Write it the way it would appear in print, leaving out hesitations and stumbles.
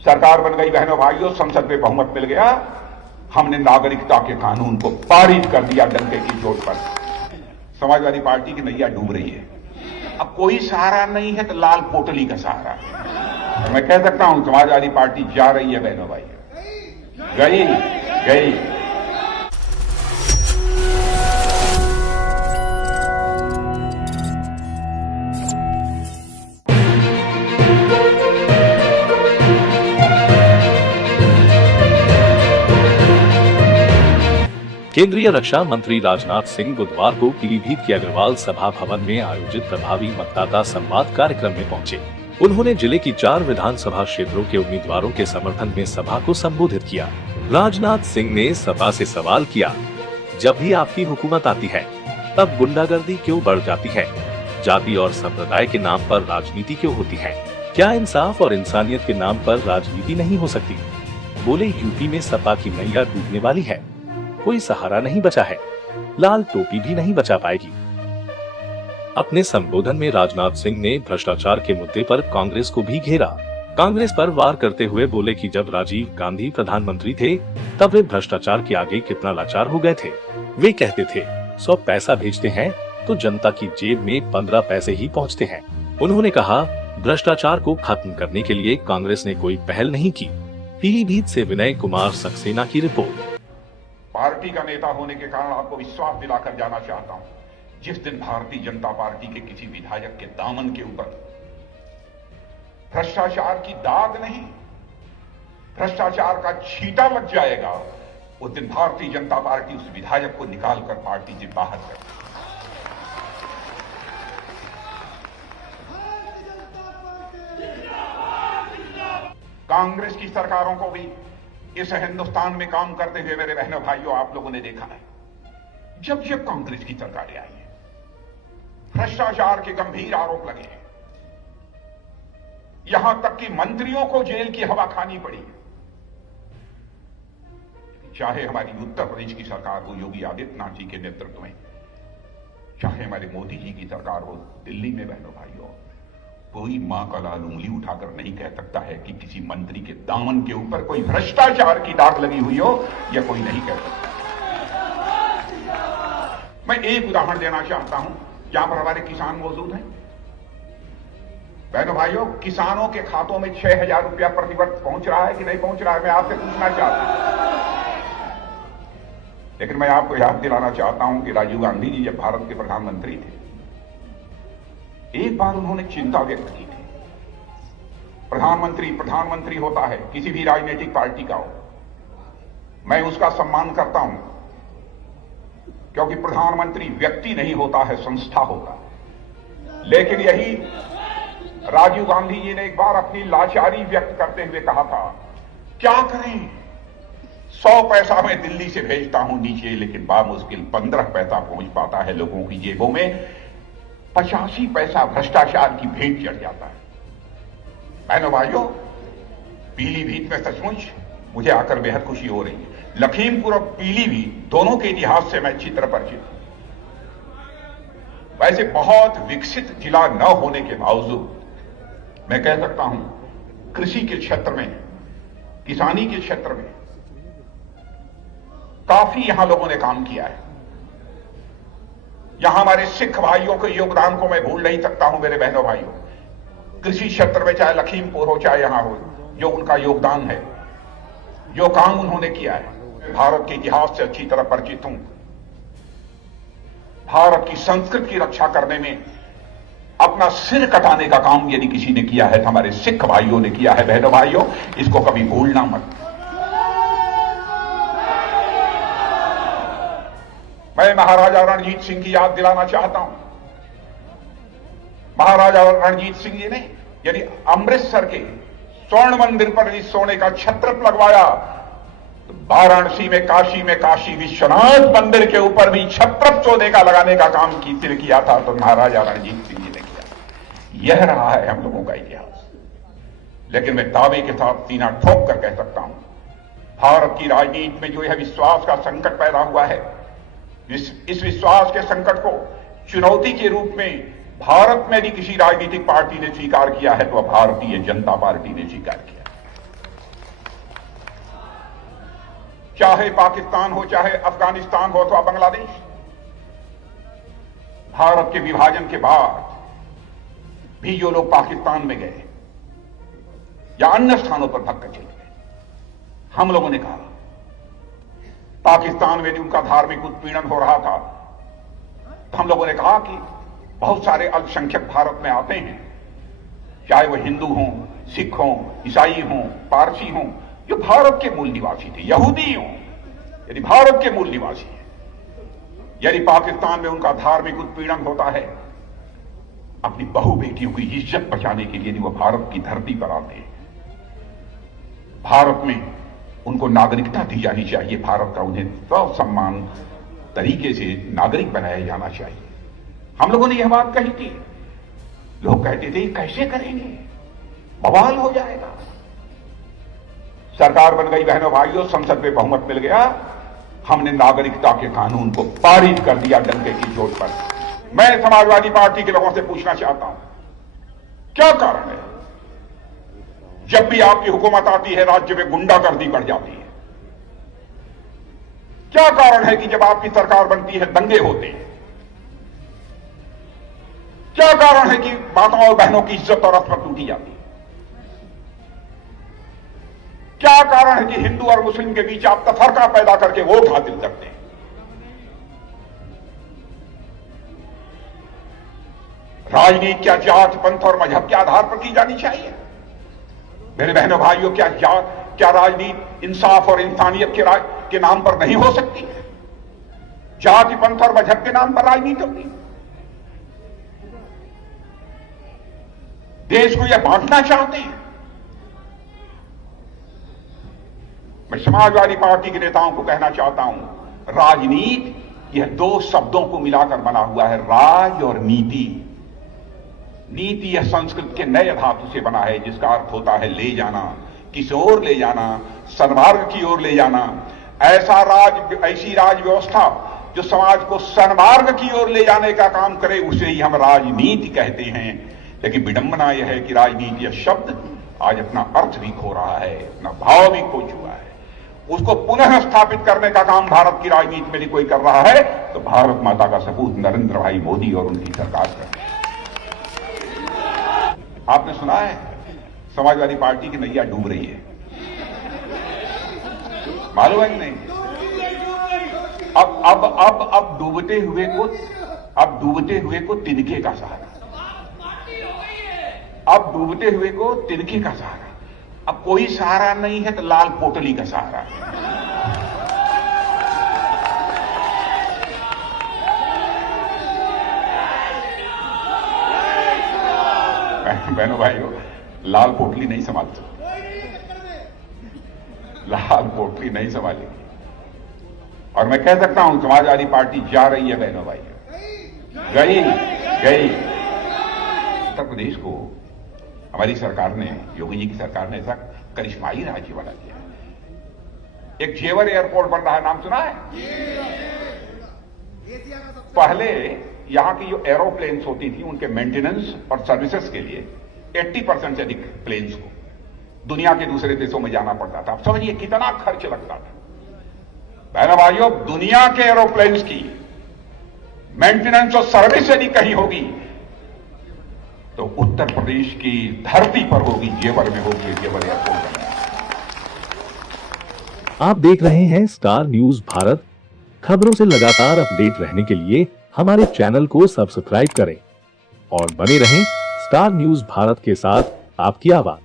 सरकार बन गई बहनों भाइयों, संसद में बहुमत मिल गया, हमने नागरिकता के कानून को पारित कर दिया डंके की चोट पर। समाजवादी पार्टी की नैया डूब रही है, अब कोई सहारा नहीं है तो लाल पोटली का सहारा है। तो मैं कह सकता हूं समाजवादी पार्टी जा रही है बहनों भाइयों, गई गई। केंद्रीय रक्षा मंत्री राजनाथ सिंह बुधवार को पीलीभीत के अग्रवाल सभा भवन में आयोजित प्रभावी मतदाता संवाद कार्यक्रम में पहुंचे। उन्होंने जिले की 4 विधानसभा क्षेत्रों के उम्मीदवारों के समर्थन में सभा को संबोधित किया। राजनाथ सिंह ने सभा से सवाल किया, जब भी आपकी हुकूमत आती है तब गुंडागर्दी क्यों बढ़ जाती है? जाति और संप्रदाय के नाम पर राजनीति क्यों होती है? क्या इंसाफ और इंसानियत के नाम पर राजनीति नहीं हो सकती? बोले, यूपी में सपा की नैया डूबने वाली है, कोई सहारा नहीं बचा है, लाल टोपी भी नहीं बचा पाएगी। अपने संबोधन में राजनाथ सिंह ने भ्रष्टाचार के मुद्दे पर कांग्रेस को भी घेरा। कांग्रेस पर वार करते हुए बोले कि जब राजीव गांधी प्रधानमंत्री थे तब वे भ्रष्टाचार के आगे कितना लाचार हो गए थे। वे कहते थे 100 पैसा भेजते हैं तो जनता की जेब में 15 पैसे ही पहुंचते हैं। उन्होंने कहा, भ्रष्टाचार को खत्म करने के लिए कांग्रेस ने कोई पहल नहीं की। पीलीभीत से विनय कुमार सक्सेना की रिपोर्ट। पार्टी का नेता होने के कारण आपको विश्वास दिलाकर जाना चाहता हूं, जिस दिन भारतीय जनता पार्टी के किसी विधायक के दामन के ऊपर भ्रष्टाचार की दाग नहीं, भ्रष्टाचार का छींटा लग जाएगा, उस दिन भारतीय जनता पार्टी उस विधायक को निकालकर पार्टी से बाहर कर। कांग्रेस की सरकारों को भी इस हिंदुस्तान में काम करते हुए मेरे बहनों भाइयों आप लोगों ने देखा है। जब जब कांग्रेस की सरकारें आई है, भ्रष्टाचार के गंभीर आरोप लगे हैं, यहां तक कि मंत्रियों को जेल की हवा खानी पड़ी। चाहे हमारी उत्तर प्रदेश की सरकार हो योगी आदित्यनाथ जी के नेतृत्व में, चाहे हमारे मोदी जी की सरकार हो दिल्ली में, बहनों भाइयों, कोई मां का लाल उंगली उठाकर नहीं कह सकता है कि किसी मंत्री के दामन के ऊपर कोई भ्रष्टाचार की दाग लगी हुई हो, या कोई नहीं कह सकता। मैं एक उदाहरण देना चाहता हूं, जहां पर हमारे किसान मौजूद हैं। बहनों भाइयों, किसानों के खातों में 6,000 रुपया प्रतिवर्ष पहुंच रहा है कि नहीं पहुंच रहा है, मैं आपसे पूछना चाहता हूं। लेकिन मैं आपको याद दिलाना चाहता हूं कि राजीव गांधी जी जब भारत के प्रधानमंत्री थे, एक बार उन्होंने चिंता व्यक्त की थी। प्रधानमंत्री होता है, किसी भी राजनीतिक पार्टी का हो, मैं उसका सम्मान करता हूं, क्योंकि प्रधानमंत्री व्यक्ति नहीं होता है, संस्था होता है। लेकिन यही राजीव गांधी जी ने एक बार अपनी लाचारी व्यक्त करते हुए कहा था, क्या करें, 100 पैसा मैं दिल्ली से भेजता हूं नीचे, लेकिन बामुश्किल 15 पैसा पहुंच पाता है लोगों की जेबों में, 85 पैसा भ्रष्टाचार की भेंट चढ़ जाता है। बहनों भाइयों, पीलीभीत में सचमुच मुझे आकर बेहद खुशी हो रही है। लखीमपुर और पीलीभीत दोनों के इतिहास से मैं अच्छी तरह परिचित हूं। वैसे बहुत विकसित जिला न होने के बावजूद मैं कह सकता हूं, कृषि के क्षेत्र में, किसानी के क्षेत्र में काफी यहां लोगों ने काम किया है। यहां हमारे सिख भाइयों के योगदान को मैं भूल नहीं सकता हूं। मेरे बहनों भाइयों, कृषि क्षेत्र में चाहे लखीमपुर हो चाहे यहां हो, जो उनका योगदान है, जो काम उन्होंने किया है, भारत के इतिहास से अच्छी तरह परिचित हूं। भारत की संस्कृति की रक्षा करने में अपना सिर कटाने का काम यदि किसी ने किया है तो हमारे सिख भाइयों ने किया है। बहनों भाइयों, इसको कभी भूलना मत। मैं महाराजा रणजीत सिंह की याद दिलाना चाहता हूं। महाराजा रणजीत सिंह जी ने यदि अमृतसर के स्वर्ण मंदिर पर यदि सोने का छत्रप लगवाया, तो वाराणसी में काशी विश्वनाथ मंदिर के ऊपर भी छत्रप सोने का लगाने का काम किया था, तो महाराजा रणजीत सिंह जी ने किया। यह रहा है हम लोगों का इतिहास। लेकिन मैं दावे के साथ सीना ठोक कर कह सकता हूं, भारत की राजनीति में जो यह विश्वास का संकट पैदा हुआ है, इस विश्वास के संकट को चुनौती के रूप में भारत में भी किसी राजनीतिक पार्टी ने स्वीकार किया है तो भारतीय जनता पार्टी ने स्वीकार किया। चाहे पाकिस्तान हो, चाहे अफगानिस्तान हो अथवा बांग्लादेश। भारत के विभाजन के बाद भी जो लोग पाकिस्तान में गए या अन्य स्थानों पर भटक चले गए, हम लोगों ने कहा पाकिस्तान में भी उनका धार्मिक उत्पीड़न हो रहा था, तो हम लोगों ने कहा कि बहुत सारे अल्पसंख्यक भारत में आते हैं, चाहे वो हिंदू हों, सिख हों, ईसाई हों, पारसी हों, जो भारत के मूल निवासी थे, यहूदी हों, यदि भारत के मूल निवासी हैं, यदि पाकिस्तान में उनका धार्मिक उत्पीड़न होता है, अपनी बहु बेटियों की इज्जत बचाने के लिए यदि वो भारत की धरती पर आते हैं, भारत में उनको नागरिकता दी जानी चाहिए, भारत का उन्हें सम्मान तरीके से नागरिक बनाया जाना चाहिए। हम लोगों ने यह बात कही थी, लोग कहते थे कैसे करेंगे, बवाल हो जाएगा। सरकार बन गई बहनों भाइयों, संसद में बहुमत मिल गया, हमने नागरिकता के कानून को पारित कर दिया डंके की चोट पर। मैं समाजवादी पार्टी के लोगों से पूछना चाहता हूं, क्या कारण है जब भी आपकी हुकूमत आती है राज्य में गुंडागर्दी बढ़ जाती है? क्या कारण है कि जब आपकी सरकार बनती है दंगे होते हैं? क्या कारण है कि माताओं और बहनों की इज्जत और अस्मत टूटी जाती है? क्या कारण है कि हिंदू और मुस्लिम के बीच आप तफरका पैदा करके वोट हासिल करते हैं? राजनीति क्या जात, पंथ और मजहब के आधार पर की जानी चाहिए? मेरे बहनों भाइयों, क्या राजनीति इंसाफ और इंसानियत के नाम पर नहीं हो सकती? जाति, पंथ और मजहब के नाम पर राजनीति होगी? देश को यह बांटना चाहते हैं? मैं समाजवादी पार्टी के नेताओं को कहना चाहता हूं, राजनीति यह दो शब्दों को मिलाकर बना हुआ है, राज और नीति। नीति यह संस्कृत के नए धातु से बना है, जिसका अर्थ होता है ले जाना, किसी ओर ले जाना, सन्मार्ग की ओर ले जाना। ऐसी राज व्यवस्था जो समाज को सन्मार्ग की ओर ले जाने का काम करे, उसे ही हम राजनीति कहते हैं। लेकिन विडंबना यह है कि राजनीति यह शब्द आज अपना अर्थ भी खो रहा है, अपना भाव भी खो चुका है। उसको पुनः स्थापित करने का काम भारत की राजनीति में कोई कर रहा है तो भारत माता का सपूत नरेंद्र भाई मोदी और उनकी सरकार कर रही है। आपने सुना है समाजवादी पार्टी की नैया डूब रही है, मालूम है कि नहीं? अब डूबते हुए को तिनके का सहारा, अब डूबते हुए को तिनके का सहारा। अब कोई सहारा नहीं है तो लाल पोटली का सहारा है। बहनों भाइयों, लाल पोटली नहीं संभाल सकती, लाल पोटली नहीं संभालेगी। और मैं कह सकता हूं समाजवादी पार्टी जा रही है बहनों भाइयों, गई। उत्तर प्रदेश को हमारी सरकार ने, योगी जी की सरकार ने ऐसा करिश्माई राज्य बना दिया। एक जेवर एयरपोर्ट बन रहा है, नाम सुना है? पहले यहां की जो एरोप्लेन्स होती थी उनके मेंटेनेंस और सर्विसेज के लिए 80% से अधिक प्लेन्स को दुनिया के दूसरे देशों में जाना पड़ता था। आप समझिए कितना खर्च लगता था। बहनों भाइयों, दुनिया के एरोप्लेन्स की मेंटेनेंस और सर्विस यदि कहीं होगी तो उत्तर प्रदेश की धरती पर होगी, जेवर में होगी, जेवर एयरपोर्ट। आप देख रहे हैं स्टार न्यूज भारत। खबरों से लगातार अपडेट रहने के लिए हमारे चैनल को सब्सक्राइब करें और बने रहें स्टार न्यूज भारत के साथ। आपकी आवाज।